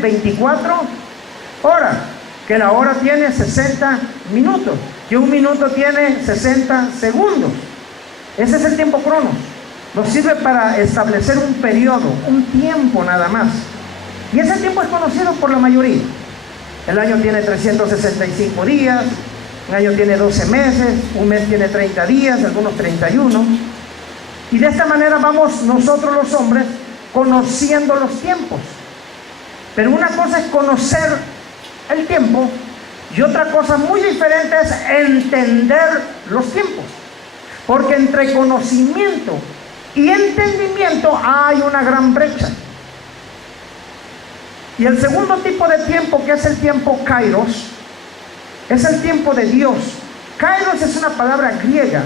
24 horas, que la hora tiene 60 minutos, que un minuto tiene 60 segundos. Ese es el tiempo cronos. Nos sirve para establecer un periodo, un tiempo nada más. Y ese tiempo es conocido por la mayoría. El año tiene 365 días, un año tiene 12 meses, un mes tiene 30 días, algunos 31. Y de esta manera vamos nosotros los hombres conociendo los tiempos. Pero una cosa es conocer el tiempo y otra cosa muy diferente es entender los tiempos. Porque entre conocimiento y entendimiento hay una gran brecha. Y el segundo tipo de tiempo, que es el tiempo kairos, es el tiempo de Dios. Kairos es una palabra griega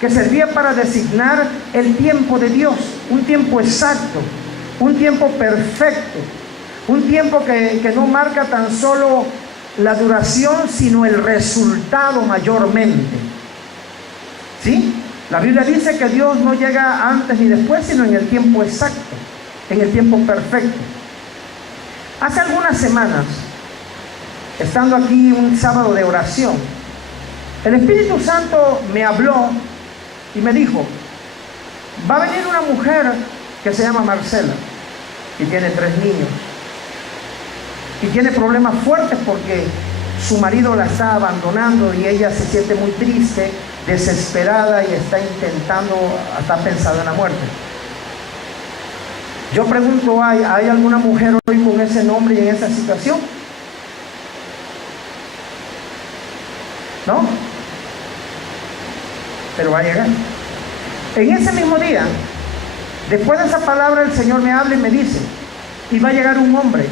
que servía para designar el tiempo de Dios, un tiempo exacto, un tiempo perfecto, un tiempo que no marca tan solo la duración, sino el resultado mayormente. ¿Sí? La Biblia dice que Dios no llega antes ni después, sino en el tiempo exacto, en el tiempo perfecto. Hace algunas semanas, estando aquí un sábado de oración, el Espíritu Santo me habló y me dijo: va a venir una mujer que se llama Marcela y tiene 3 niños y tiene problemas fuertes porque su marido la está abandonando y ella se siente muy triste, desesperada y está pensando en la muerte. Yo pregunto, ¿hay alguna mujer hoy con ese nombre y en esa situación? ¿No? Pero va a llegar. En ese mismo día, después de esa palabra, el Señor me habla y me dice: y va a llegar un hombre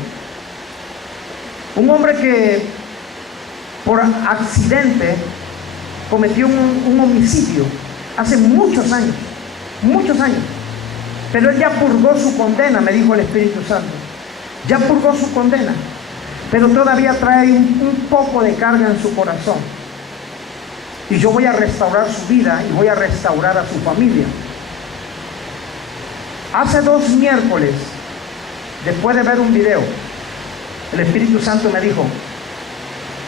que por accidente cometió un homicidio hace muchos años, pero él ya purgó su condena, me dijo el Espíritu Santo. Ya purgó su condena, pero todavía trae un poco de carga en su corazón. Y yo voy a restaurar su vida y voy a restaurar a su familia. Hace 2 miércoles, después de ver un video, el Espíritu Santo me dijo: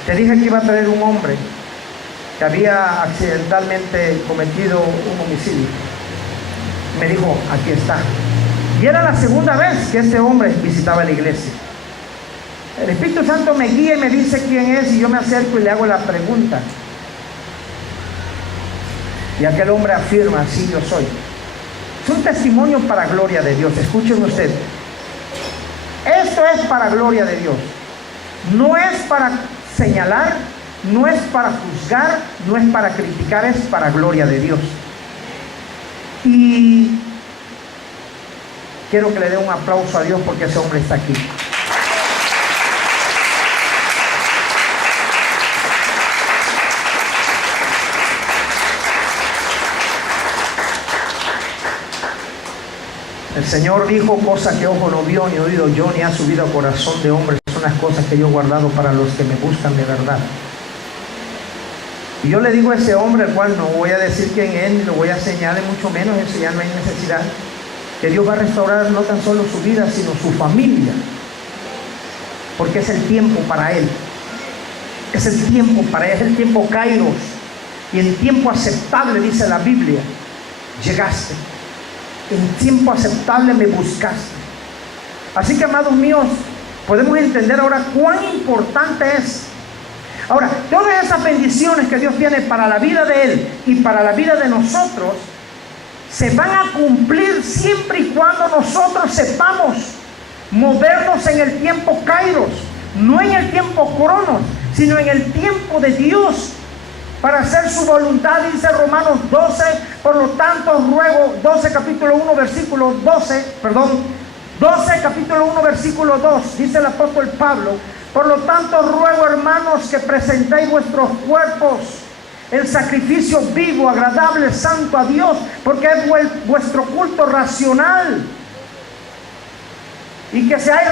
te dije que iba a traer un hombre que había accidentalmente cometido un homicidio. Me dijo: aquí está. Y era la segunda vez que este hombre visitaba la iglesia. El Espíritu Santo me guía y me dice quién es, y yo me acerco y le hago la pregunta. Y aquel hombre afirma: sí, yo soy. Es un testimonio para gloria de Dios. Escuchen ustedes. Esto es para gloria de Dios. No es para señalar, no es para juzgar, no es para criticar, es para gloria de Dios. Y quiero que le dé un aplauso a Dios porque ese hombre está aquí. El Señor dijo: cosa que ojo no vio, ni oído yo, ni ha subido a corazón de hombre, son las cosas que yo he guardado para los que me buscan de verdad. Y yo le digo a ese hombre, el cual no voy a decir quién es, ni lo voy a señalar, mucho menos, eso ya no hay necesidad, que Dios va a restaurar no tan solo su vida, sino su familia, porque es el tiempo para él. Es el tiempo para él, es el tiempo kairos, y en tiempo aceptable, dice la Biblia, llegaste. En tiempo aceptable me buscaste. Así que, amados míos, podemos entender ahora cuán importante es. Ahora, todas esas bendiciones que Dios tiene para la vida de Él y para la vida de nosotros se van a cumplir siempre y cuando nosotros sepamos movernos en el tiempo kairos, no en el tiempo cronos, sino en el tiempo de Dios, para hacer su voluntad. Dice Romanos 12, por lo tanto ruego, 12 capítulo 1 versículo 12, 12 capítulo 1 versículo 2, dice el apóstol Pablo: por lo tanto ruego, hermanos, que presentéis vuestros cuerpos en sacrificio vivo, agradable, santo a Dios, porque es vuestro culto racional, y que seáis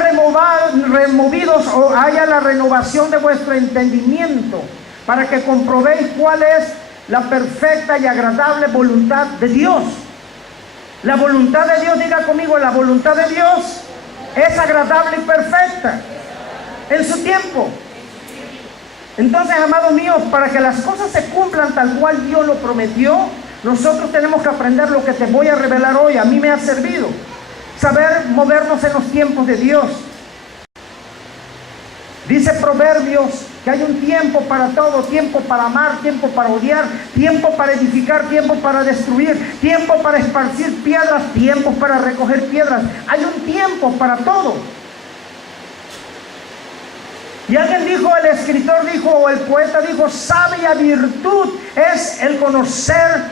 removidos o haya la renovación de vuestro entendimiento, para que comprobéis cuál es la perfecta y agradable voluntad de Dios. La voluntad de Dios, diga conmigo, la voluntad de Dios es agradable y perfecta. tiempo. Entonces, amados míos, para que las cosas se cumplan tal cual Dios lo prometió, nosotros tenemos que aprender lo que te voy a revelar hoy. A mí me ha servido saber movernos en los tiempos de Dios. Dice Proverbios que hay un tiempo para todo: tiempo para amar, tiempo para odiar, tiempo para edificar, tiempo para destruir, tiempo para esparcir piedras, tiempo para recoger piedras. Hay un tiempo para todo. Y alguien dijo, el escritor dijo, o el poeta dijo, sabia virtud es el conocer.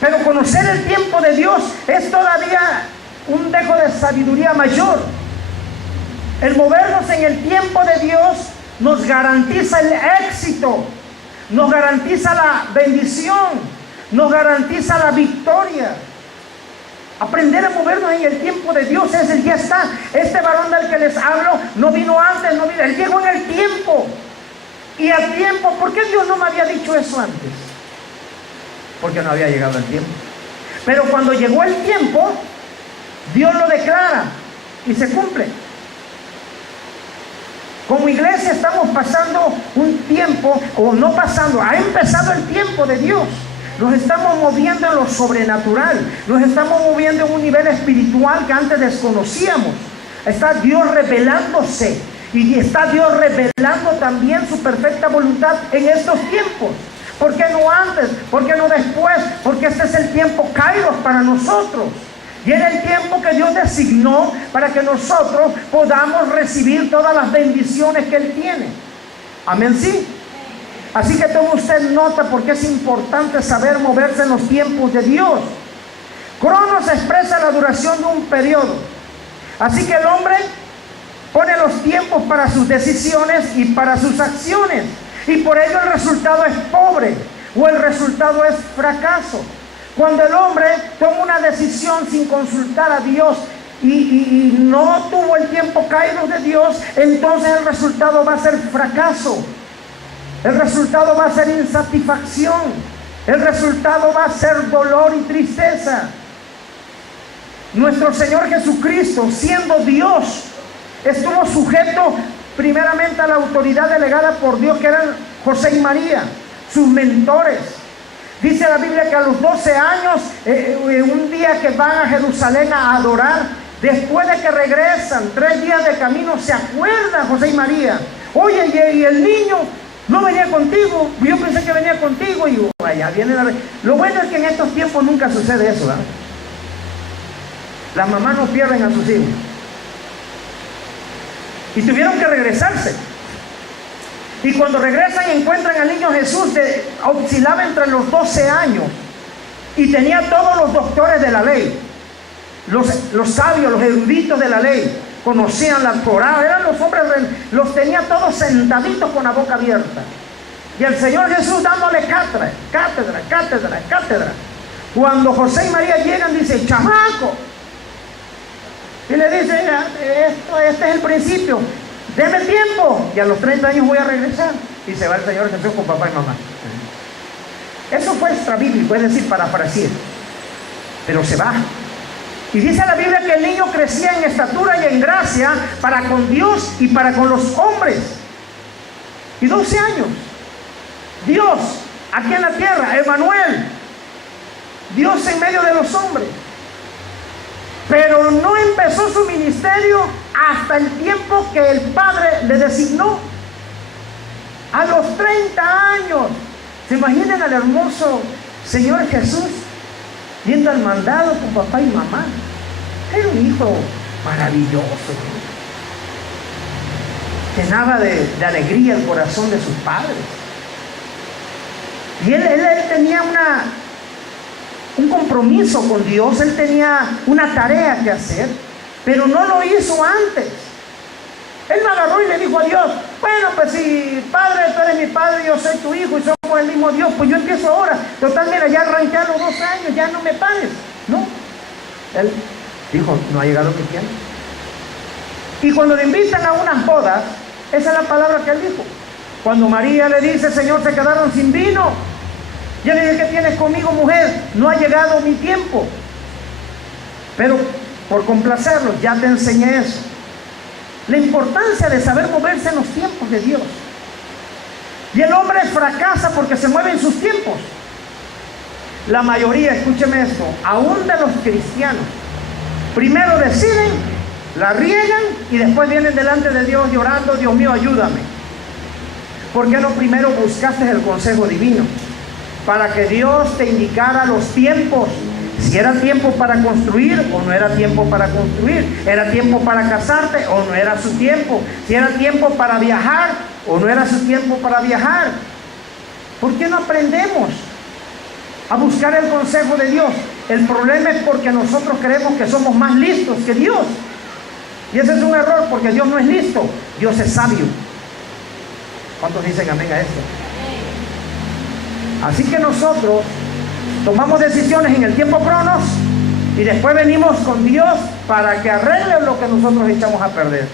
Pero conocer el tiempo de Dios es todavía un dejo de sabiduría mayor. El movernos en el tiempo de Dios nos garantiza el éxito, nos garantiza la bendición, nos garantiza la victoria. Aprender a movernos en el tiempo de Dios es el ya está. Este varón del que les hablo no vino antes, no vino, él llegó en el tiempo. Y al tiempo, ¿por qué Dios no me había dicho eso antes? Porque no había llegado el tiempo. Pero cuando llegó el tiempo, Dios lo declara y se cumple. Como iglesia estamos pasando un tiempo, o no pasando, ha empezado el tiempo de Dios. Nos estamos moviendo en lo sobrenatural, nos estamos moviendo en un nivel espiritual que antes desconocíamos. Está Dios revelándose, y está Dios revelando también su perfecta voluntad en estos tiempos. ¿Por qué no antes? ¿Por qué no después? Porque este es el tiempo Kairos para nosotros. Y es el tiempo que Dios designó para que nosotros podamos recibir todas las bendiciones que Él tiene. Amén, sí. Así que tome usted nota, porque es importante saber moverse en los tiempos de Dios. Cronos expresa la duración de un periodo. Así que el hombre pone los tiempos para sus decisiones y para sus acciones. Y por ello el resultado es pobre, o el resultado es fracaso. Cuando el hombre toma una decisión sin consultar a Dios y no tuvo el tiempo Kairos de Dios, entonces el resultado va a ser fracaso. El resultado va a ser insatisfacción. El resultado va a ser dolor y tristeza. Nuestro Señor Jesucristo, siendo Dios, estuvo sujeto primeramente a la autoridad delegada por Dios, que eran José y María, sus mentores. Dice la Biblia que a los 12 años, un día que van a Jerusalén a adorar, después de que regresan 3 días de camino, se acuerdan José y María: oye, y el niño no venía contigo, yo pensé que venía contigo. Y allá viene Lo bueno es que en estos tiempos nunca sucede eso, ¿verdad? Las mamás no pierden a sus hijos. Y tuvieron que regresarse. Y cuando regresan y encuentran al niño Jesús, oscilaba entre los 12 años y tenía todos los doctores de la ley, los sabios, los eruditos de la ley. Conocían la Torá, eran los hombres, los tenía todos sentaditos con la boca abierta. Y el Señor Jesús dándole cátedra. Cuando José y María llegan, dice: chamaco. Y le dice: este es el principio, deme tiempo, y a los 30 años voy a regresar. Y se va el Señor Jesús con papá y mamá. Eso fue extrabíblico, es decir, parafrasear. Pero se va. Y dice la Biblia que el niño crecía en estatura y en gracia para con Dios y para con los hombres. Y 12 años. Dios aquí en la tierra, Emmanuel, Dios en medio de los hombres. Pero no empezó su ministerio hasta el tiempo que el Padre le designó. A los 30 años. ¿Se imaginan al hermoso Señor Jesús yendo al mandado con papá y mamá? Era un hijo maravilloso. Llenaba de alegría el corazón de sus padres. Y él tenía un compromiso con Dios. Él tenía una tarea que hacer, pero no lo hizo antes. Él me agarró y le dijo a Dios: bueno, pues si Padre, tú eres mi Padre, yo soy tu Hijo y somos el mismo Dios, pues yo empiezo ahora. Total, mira, ya arranqué a los 2 años, ya no me pares. No. Él dijo: no ha llegado mi tiempo. Y cuando le invitan a unas bodas, esa es la palabra que él dijo. Cuando María le dice: Señor, se quedaron sin vino. Y él le dice: ¿qué tienes conmigo, mujer? No ha llegado mi tiempo. Pero por complacerlos. Ya te enseñé eso. La importancia de saber moverse en los tiempos de Dios. Y el hombre fracasa porque se mueve en sus tiempos. La mayoría, escúcheme esto, aún de los cristianos, primero deciden, la riegan y después vienen delante de Dios llorando: Dios mío, ayúdame. ¿Por qué no primero buscaste el consejo divino? Para que Dios te indicara los tiempos. Si era tiempo para construir o no era tiempo para construir. Era tiempo para casarte o no era su tiempo. Si era tiempo para viajar o no era su tiempo para viajar. ¿Por qué no aprendemos a buscar el consejo de Dios? El problema es porque nosotros creemos que somos más listos que Dios. Y ese es un error, porque Dios no es listo, Dios es sabio. ¿Cuántos dicen amén a esto? Así que nosotros tomamos decisiones en el tiempo cronos y después venimos con Dios para que arregle lo que nosotros echamos a perder.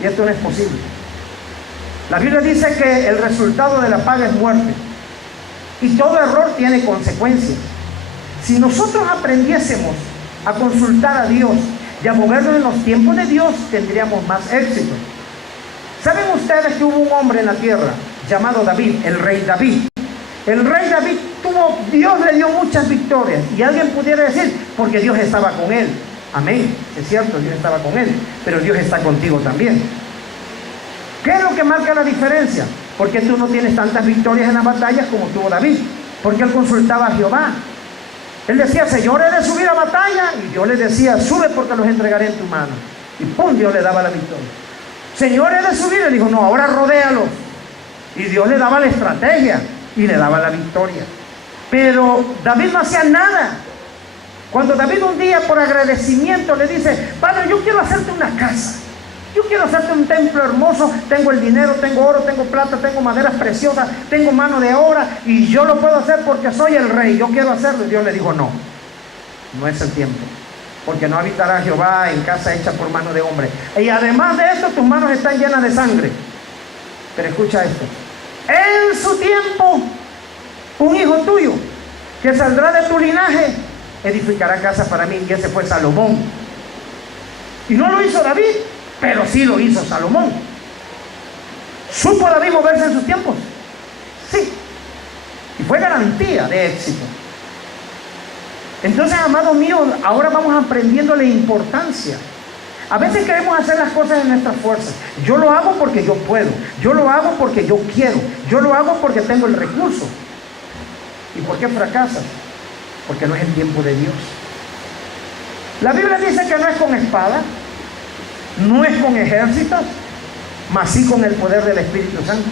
Y esto no es posible. La Biblia dice que el resultado de la paga es muerte. Y todo error tiene consecuencias. Si nosotros aprendiésemos a consultar a Dios y a movernos en los tiempos de Dios, tendríamos más éxito. ¿Saben ustedes que hubo un hombre en la tierra llamado David, el rey David? El rey David Dios le dio muchas victorias. Y alguien pudiera decir, porque Dios estaba con él. Amén, es cierto, Dios estaba con él, pero Dios está contigo también. ¿Qué es lo que marca la diferencia? Porque tú no tienes tantas victorias en las batallas como tuvo David, porque él consultaba a Jehová. Él decía: Señor, he de subir a batalla, y Dios le decía: sube, porque los entregaré en tu mano. Y pum, Dios le daba la victoria. Señor, he de subir, él dijo: no, ahora rodéalos. Y Dios le daba la estrategia y le daba la victoria. Pero David no hacía nada. Cuando David un día, por agradecimiento, le dice: Padre, yo quiero hacerte una casa, yo quiero hacerte un templo hermoso, tengo el dinero, tengo oro, tengo plata, tengo maderas preciosas, tengo mano de obra, y yo lo puedo hacer porque soy el rey, yo quiero hacerlo. Y Dios le dijo: no, no es el tiempo, porque no habitará Jehová en casa hecha por mano de hombre. Y además de esto, tus manos están llenas de sangre. Pero escucha esto: en su tiempo, un hijo tuyo, que saldrá de tu linaje, edificará casa para mí. Y ese fue Salomón. Y no lo hizo David, pero sí lo hizo Salomón. ¿Supo David moverse en sus tiempos? Sí. Y fue garantía de éxito. Entonces, amados míos, ahora vamos aprendiendo la importancia. A veces queremos hacer las cosas en nuestras fuerzas. Yo lo hago porque yo puedo. Yo lo hago porque yo quiero. Yo lo hago porque tengo el recurso. ¿Y por qué fracasas? Porque no es el tiempo de Dios. La Biblia dice que no es con espada, no es con ejércitos, mas sí con el poder del Espíritu Santo.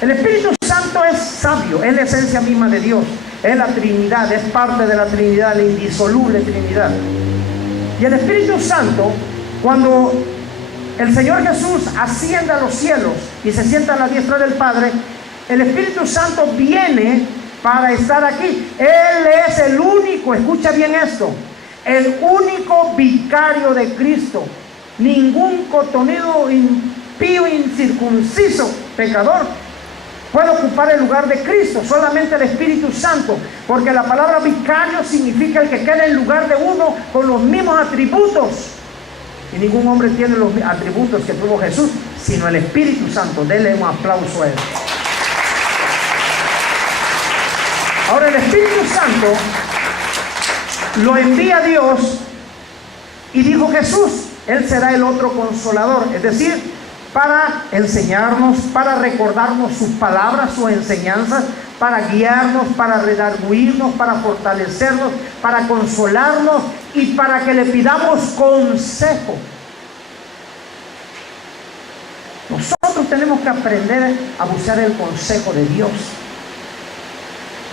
El Espíritu Santo es sabio, es la esencia misma de Dios, es la Trinidad, es parte de la Trinidad, la indisoluble Trinidad. Y el Espíritu Santo, cuando el Señor Jesús asciende a los cielos y se sienta a la diestra del Padre, el Espíritu Santo viene para estar aquí. Él es el único, escucha bien esto, el único vicario de Cristo. Ningún cotonudo, impío, incircunciso, pecador puede ocupar el lugar de Cristo, solamente el Espíritu Santo, porque la palabra vicario significa el que queda en lugar de uno con los mismos atributos. Y ningún hombre tiene los atributos que tuvo Jesús, sino el Espíritu Santo. Denle un aplauso a él. Ahora, el Espíritu Santo lo envía Dios, y dijo Jesús: Él será el otro consolador, es decir, para enseñarnos, para recordarnos sus palabras, sus enseñanzas, para guiarnos, para redarguirnos, para fortalecernos, para consolarnos y para que le pidamos consejo. Nosotros tenemos que aprender a buscar el consejo de Dios.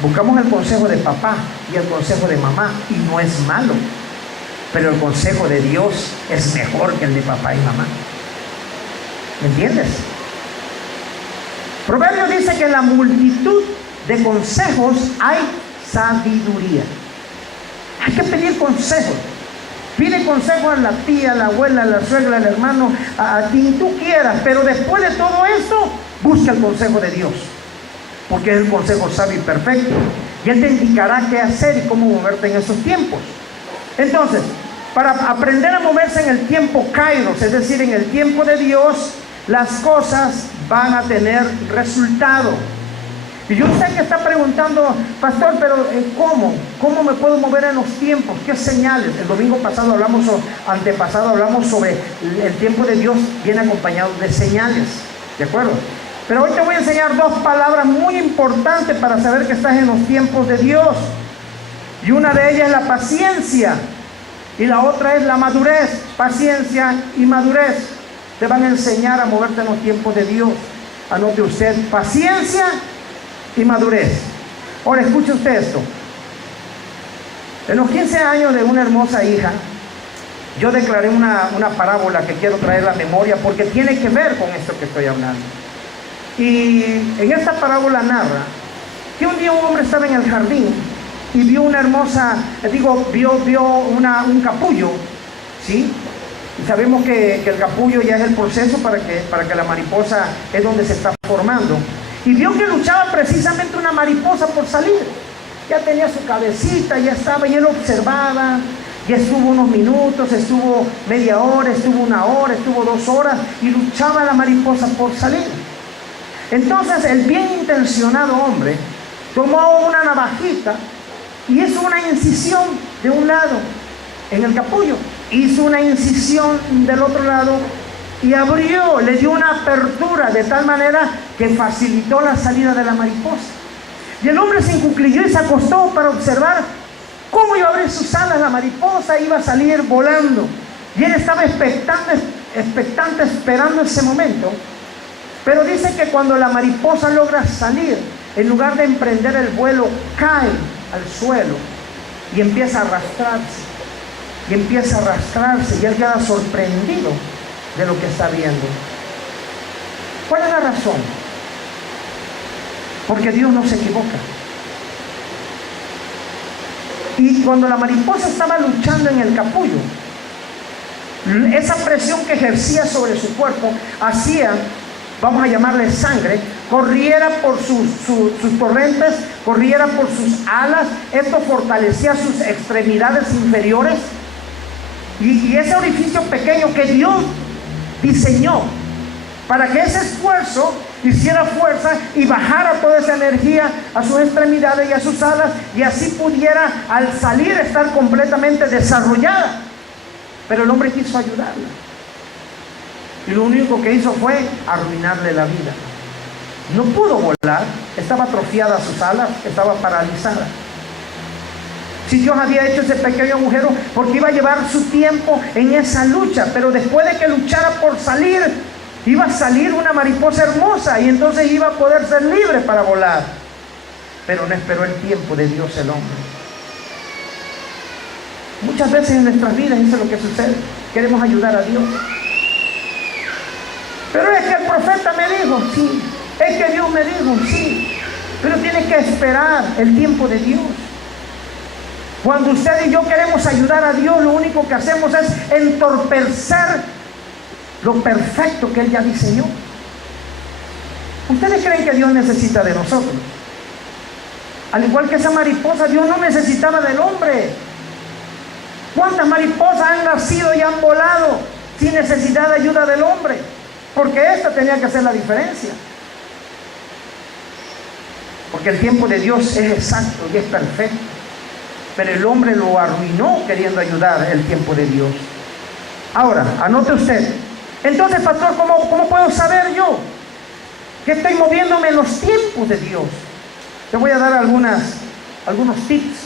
Buscamos el consejo de papá y el consejo de mamá, y no es malo, pero el consejo de Dios es mejor que el de papá y mamá. ¿Me entiendes? Proverbios dice que en la multitud de consejos hay sabiduría. Hay que pedir consejos. Pide consejo a la tía, a la abuela, a la suegra, al hermano, a quien tú quieras, pero después de todo esto, busca el consejo de Dios, porque es el consejo sabio y perfecto, y Él te indicará qué hacer y cómo moverte en esos tiempos. Entonces, para aprender a moverse en el tiempo Kairos, es decir, en el tiempo de Dios, las cosas van a tener resultado. Y yo sé que está preguntando, pastor, pero ¿cómo? ¿Cómo me puedo mover en los tiempos? ¿Qué señales? El domingo pasado antepasado hablamos sobre el tiempo de Dios, viene acompañado de señales, ¿de acuerdo? Pero hoy te voy a enseñar dos palabras muy importantes para saber que estás en los tiempos de Dios. Y una de ellas es la paciencia y la otra es la madurez. Paciencia y madurez te van a enseñar a moverte en los tiempos de Dios. Anote usted, paciencia y madurez. Ahora escuche usted esto. En los 15 años de una hermosa hija, yo declaré una parábola que quiero traer a la memoria porque tiene que ver con esto que estoy hablando. Y en esta parábola narra que un día un hombre estaba en el jardín y vio una hermosa, vio un capullo, ¿sí? Y sabemos que el capullo ya es el proceso para que la mariposa es donde se está formando. Y vio que luchaba precisamente una mariposa por salir. Ya tenía su cabecita, ya estaba, y él observaba. Ya estuvo unos minutos, estuvo media hora, estuvo una hora, estuvo 2 horas, y luchaba la mariposa por salir. Entonces el bien intencionado hombre tomó una navajita y hizo una incisión de un lado en el capullo, hizo una incisión del otro lado y abrió, le dio una apertura de tal manera que facilitó la salida de la mariposa. Y el hombre se encuclilló y se acostó para observar cómo iba a abrir sus alas la mariposa, iba a salir volando. Y él estaba expectante esperando ese momento. Pero dice que cuando la mariposa logra salir, en lugar de emprender el vuelo, cae al suelo y empieza a arrastrarse. Y empieza a arrastrarse y él queda sorprendido de lo que está viendo. ¿Cuál es la razón? Porque Dios no se equivoca. Y cuando la mariposa estaba luchando en el capullo, esa presión que ejercía sobre su cuerpo hacía, vamos a llamarle sangre, corriera por sus torrentes, corriera por sus alas. Esto fortalecía sus extremidades inferiores. Y ese orificio pequeño que Dios diseñó para que ese esfuerzo hiciera fuerza y bajara toda esa energía a sus extremidades y a sus alas, y así pudiera al salir estar completamente desarrollada. Pero el hombre quiso ayudarla y lo único que hizo fue arruinarle la vida. No pudo volar, estaba atrofiada sus alas, estaba paralizada. Si Dios había hecho ese pequeño agujero porque iba a llevar su tiempo en esa lucha, pero después de que luchara por salir, iba a salir una mariposa hermosa y entonces iba a poder ser libre para volar. Pero no esperó el tiempo de Dios el hombre. Muchas veces en nuestras vidas eso es lo que sucede. Queremos ayudar a Dios. Pero es que el profeta me dijo, sí. Es que Dios me dijo, sí. Pero tienes que esperar el tiempo de Dios. Cuando usted y yo queremos ayudar a Dios, lo único que hacemos es entorpecer lo perfecto que Él ya diseñó. ¿Ustedes creen que Dios necesita de nosotros? Al igual que esa mariposa, Dios no necesitaba del hombre. ¿Cuántas mariposas han nacido y han volado sin necesidad de ayuda del hombre? Porque esta tenía que hacer la diferencia. Porque el tiempo de Dios es exacto y es perfecto. Pero el hombre lo arruinó queriendo ayudar el tiempo de Dios. Ahora, anote usted. Entonces, pastor, ¿cómo puedo saber yo que estoy moviéndome en los tiempos de Dios? Te voy a dar algunos tips,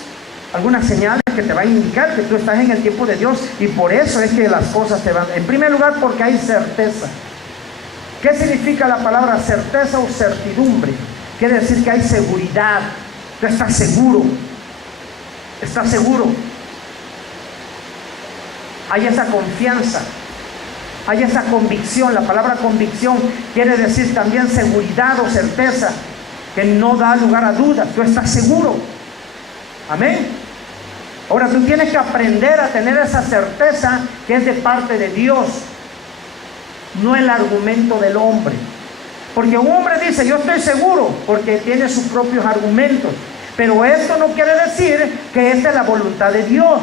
algunas señales que te van a indicar que tú estás en el tiempo de Dios, y por eso es que las cosas te van. En primer lugar, porque hay certeza. ¿Qué significa la palabra certeza o certidumbre? Quiere decir que hay seguridad. Tú estás seguro. Estás seguro. Hay esa confianza. Hay esa convicción. La palabra convicción quiere decir también seguridad o certeza, que no da lugar a dudas. Tú estás seguro. Amén. Ahora tú tienes que aprender a tener esa certeza que es de parte de Dios, no el argumento del hombre. Porque un hombre dice, yo estoy seguro, porque tiene sus propios argumentos. Pero esto no quiere decir que esta es la voluntad de Dios.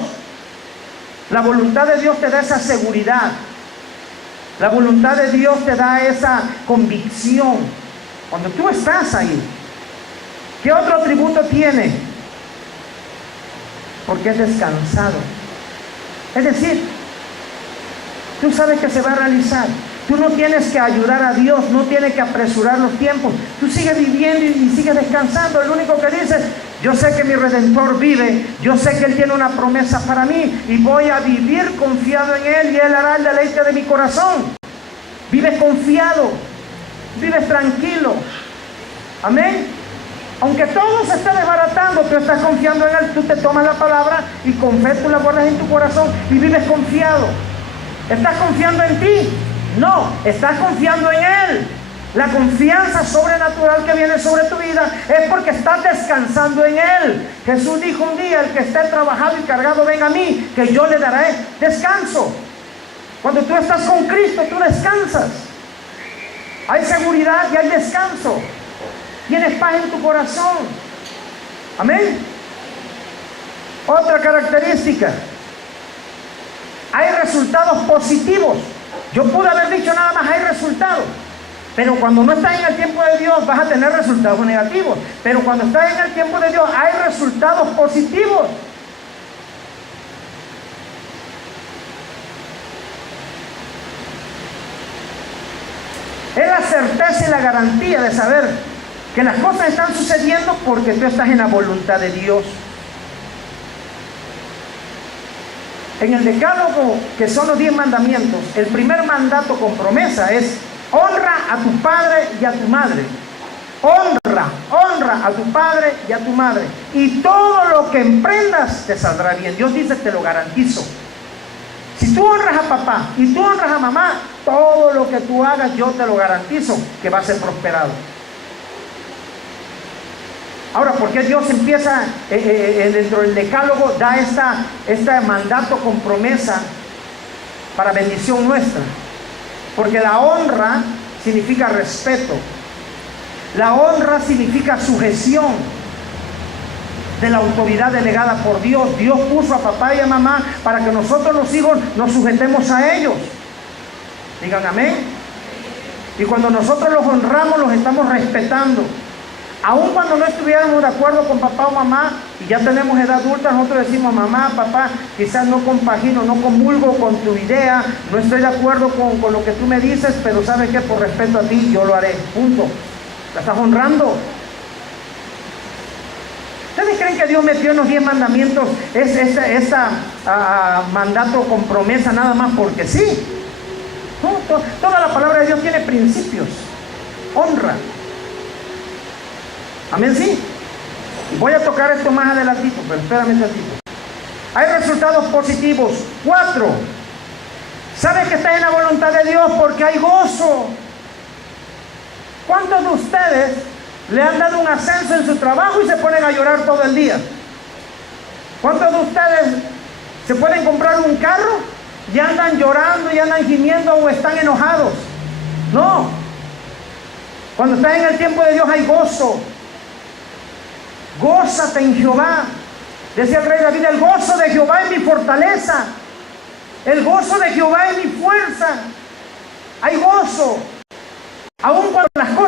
La voluntad de Dios te da esa seguridad. La voluntad de Dios te da esa convicción. Cuando tú estás ahí, ¿qué otro atributo tiene? Porque es descansado. Es decir, tú sabes que se va a realizar. Tú no tienes que ayudar a Dios, no tienes que apresurar los tiempos. Tú sigues viviendo y sigues descansando. El único que dices, yo sé que mi Redentor vive, yo sé que Él tiene una promesa para mí y voy a vivir confiado en Él y Él hará el deleite de mi corazón. Vives confiado, vives tranquilo. Amén. Aunque todo se está desbaratando, tú estás confiando en Él, tú te tomas la palabra y con fe tú la guardas en tu corazón y vives confiado. ¿Estás confiando en ti? No, estás confiando en Él. La confianza sobrenatural que viene sobre tu vida es porque estás descansando en Él. Jesús dijo un día, el que esté trabajado y cargado, venga a mí, que yo le daré descanso. Cuando tú estás con Cristo, tú descansas. Hay seguridad y hay descanso. Tienes paz en tu corazón. Amén. Otra característica. Hay resultados positivos. Yo pude haber dicho nada más hay resultados. Pero cuando no estás en el tiempo de Dios vas a tener resultados negativos. Pero cuando estás en el tiempo de Dios hay resultados positivos. Es la certeza y la garantía de saber que las cosas están sucediendo porque tú estás en la voluntad de Dios. En el decálogo, que son los 10 mandamientos, el primer mandato con promesa es honra a tu padre y a tu madre. Honra a tu padre y a tu madre. Y todo lo que emprendas te saldrá bien. Dios dice, te lo garantizo. Si tú honras a papá y tú honras a mamá, todo lo que tú hagas yo te lo garantizo que va a ser prosperado. Ahora, ¿por qué Dios empieza dentro del decálogo, da este mandato con promesa para bendición nuestra? Porque la honra significa respeto. La honra significa sujeción de la autoridad delegada por Dios. Dios puso a papá y a mamá para que nosotros los hijos nos sujetemos a ellos. Digan amén. Y cuando nosotros los honramos, los estamos respetando. Aun cuando no estuviéramos de acuerdo con papá o mamá y ya tenemos edad adulta, nosotros decimos, mamá, papá, quizás no compagino, no comulgo con tu idea, no estoy de acuerdo con lo que tú me dices, pero ¿sabes qué? Por respeto a ti, yo lo haré. Punto. La estás honrando. ¿Ustedes creen que Dios metió en los 10 mandamientos mandato con promesa nada más porque sí? No, toda la palabra de Dios tiene principios. Honra. Amén, sí. Voy a tocar esto más adelantito, pero espérame un ratito. Hay resultados positivos. 4. ¿Sabes que estás en la voluntad de Dios? Porque hay gozo. ¿Cuántos de ustedes le han dado un ascenso en su trabajo y se ponen a llorar todo el día? ¿Cuántos de ustedes se pueden comprar un carro y andan llorando y andan gimiendo o están enojados? No. Cuando estás en el tiempo de Dios hay gozo. Gózate en Jehová. Decía el rey David, el gozo de Jehová es mi fortaleza. El gozo de Jehová es mi fuerza. Hay gozo. Aun cuando las cosas